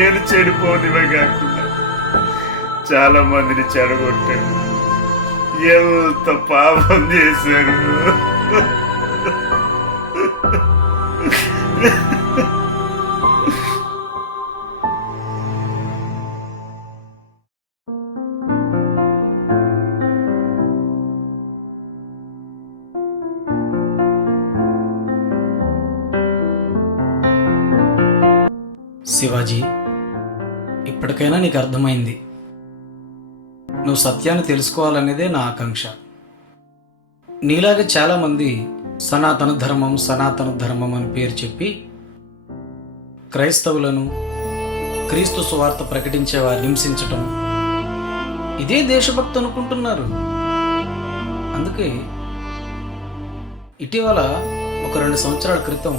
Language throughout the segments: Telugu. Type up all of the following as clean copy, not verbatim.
నేను చెడిపోనివే కాకుండా చాలా మందిని చెడగొట్టాను. ఎంత పాపం చేశాను. శివాజీ, ఇప్పటికైనా నీకు అర్థమైంది. నువ్వు సత్యాన్ని తెలుసుకోవాలనేదే నా ఆకాంక్ష. నీలాగే చాలామంది సనాతన ధర్మం అని పేరు చెప్పి క్రైస్తవులను, క్రీస్తు సువార్త ప్రకటించే వారు హింసించటం ఇదే దేశభక్తి అనుకుంటున్నారు. అందుకే ఇటీవల ఒక 2 సంవత్సరాల క్రితం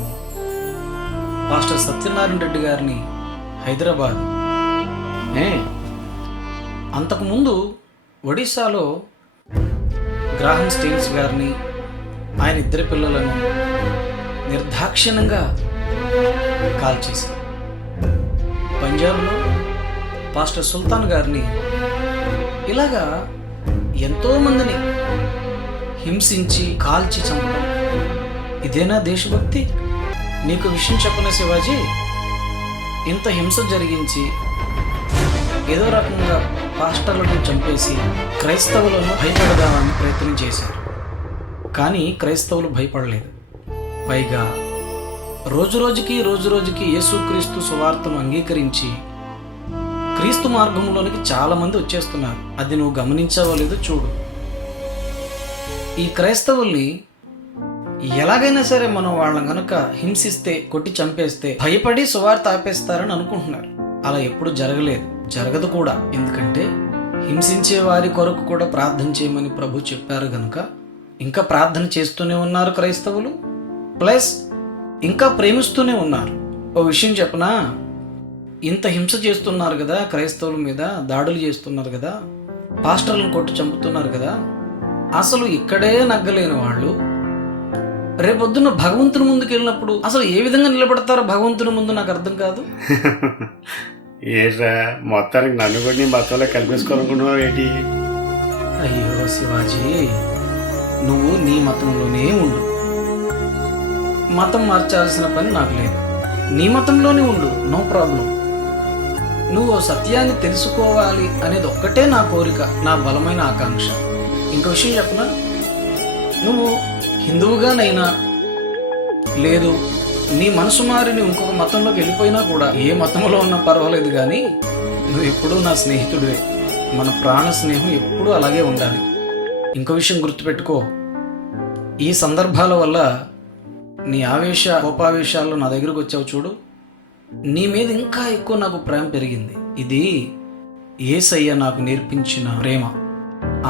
పాస్టర్ సత్యనారాయణ రెడ్డి గారిని హైదరాబాద్, అంతకుముందు ఒడిశాలో గ్రాహం స్టీల్స్ గారిని, ఆయన 2 పిల్లలను నిర్దాక్షిణ్యంగా కాల్చేశారు. పంజాబ్లో పాస్టర్ సుల్తాన్ గారిని ఇలాగా ఎంతోమందిని హింసించి కాల్చి చంపడం ఇదేనా దేశభక్తి? నీకు విషయం చెప్పనే శివాజీ, ఇంత హింస జరిగించి ఏదో రకంగా పాస్టర్లను చంపేసి క్రైస్తవులను భయపడదామని ప్రయత్నం చేశారు. కానీ క్రైస్తవులు భయపడలేదు. పైగా రోజు రోజుకి యేసుక్రీస్తు సువార్తను అంగీకరించి క్రీస్తు మార్గంలోనికి చాలామంది వచ్చేస్తున్నారు. అది నువ్వు గమనించావో లేదో చూడు. ఈ క్రైస్తవుల్ని ఎలాగైనా సరే మనం వాళ్ళని గనక హింసిస్తే, కొట్టి చంపేస్తే భయపడి సువార్త ఆపేస్తారని అనుకుంటున్నారు. అలా ఎప్పుడు జరగలేదు, జరగదు కూడా. ఎందుకంటే హింసించే వారి కొరకు కూడా ప్రార్థన చేయమని ప్రభు చెప్పారు గనుక ఇంకా ప్రార్థన చేస్తూనే ఉన్నారు క్రైస్తవులు. ప్లస్ ఇంకా ప్రేమిస్తూనే ఉన్నారు. ఓ విషయం చెప్పనా, ఇంత హింస చేస్తున్నారు కదా, క్రైస్తవుల మీద దాడులు చేస్తున్నారు కదా, పాస్టర్లను కొట్టి చంపుతున్నారు కదా, అసలు ఇక్కడే నగ్గలేని వాళ్ళు రేపొద్దున భగవంతుని ముందుకు వెళ్ళినప్పుడు అసలు ఏ విధంగా నిలబడతారో భగవంతుని ముందు నాకు అర్థం కాదు. ఏట్రా, మొత్తానికి నన్ను కూడా నీ మతంలో కల్పించుకోవాలనుకుంటున్నావు ఏంటి? అయ్యో శివాజీ, నువ్వు నీ మతంలోనే ఉండు. మతం మార్చాల్సిన పని నాకు లేదు. నీ మతంలోనే ఉండు, నో ప్రాబ్లం. నువ్వు సత్యాన్ని తెలుసుకోవాలి అనేది ఒక్కటే నా కోరిక, నా బలమైన ఆకాంక్ష. ఇంకో విషయం చెప్పనా, నువ్వు హిందువుగానైనా లేదు నీ మనసు మారి నువ్వు ఇంకొక మతంలోకి వెళ్ళిపోయినా కూడా, ఏ మతంలో ఉన్నా పర్వాలేదు, కానీ నువ్వు ఎప్పుడూ నా స్నేహితుడివే. మన ప్రాణ స్నేహం ఎప్పుడూ అలాగే ఉండాలి. ఇంకో విషయం గుర్తుపెట్టుకో, ఈ సందర్భాల వల్ల నీ కోపావేశాల్లో నా దగ్గరకు వచ్చావు చూడు, నీ మీద ఇంకా ఎక్కువ నాకు ప్రేమ పెరిగింది. ఇది యేసయ్య నాకు నేర్పించిన ప్రేమ.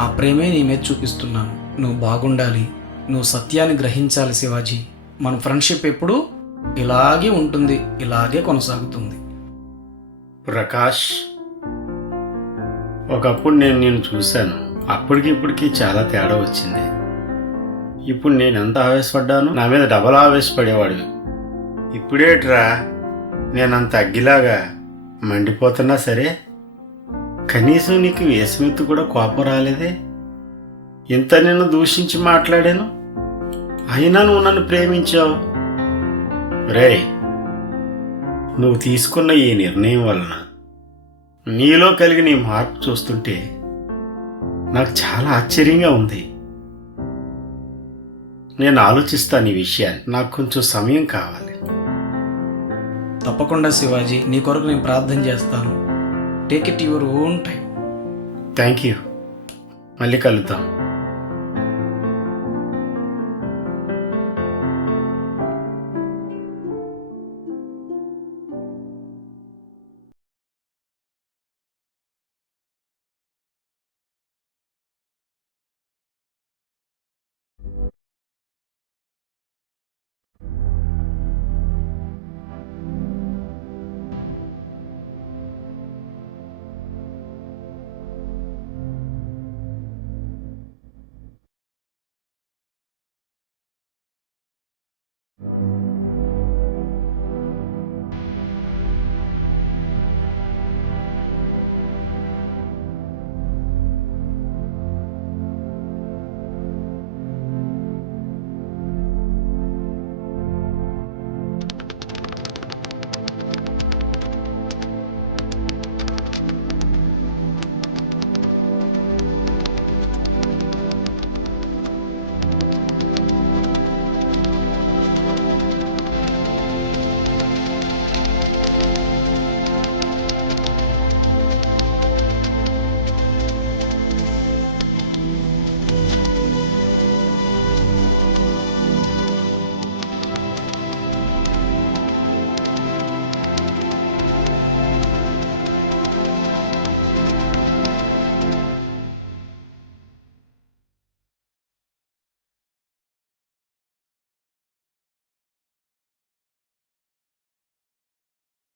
ఆ ప్రేమే నీ మీద చూపిస్తున్నాను. నువ్వు బాగుండాలి, నువ్వు సత్యాన్ని గ్రహించాలి శివాజీ. మన ఫ్రెండ్షిప్ ఎప్పుడు ఇలాగే ఉంటుంది, ఇలాగే కొనసాగుతుంది. ప్రకాష్, ఒకప్పుడు నేను చూశాను, అప్పటికి ఇప్పటికి చాలా తేడా వచ్చింది. ఇప్పుడు నేను ఎంత ఆవేశపడ్డాను, నా మీద డబల్ ఆవేశపడేవాడివి. ఇప్పుడేట్రా నేనంత అగ్గిలాగా మండిపోతున్నా సరే కనీసం నీకు వేసమెత్తు కూడా కోపం రాలేదే. ఇంత నిన్ను దూషించి మాట్లాడాను, అయినా నువ్వు నన్ను ప్రేమించావు. రేయ్, నువ్వు తీసుకున్న ఈ నిర్ణయం వలన నీలో కలిగిన ఈ మార్పు చూస్తుంటే నాకు చాలా ఆశ్చర్యంగా ఉంది. నేను ఆలోచిస్తాను ఈ విషయాన్ని, నాకు కొంచెం సమయం కావాలి. తప్పకుండా శివాజీ, నీ కొరకు నేను ప్రార్థన చేస్తాను. Take it your own time. Thank you. మళ్ళీ కలుద్దాం.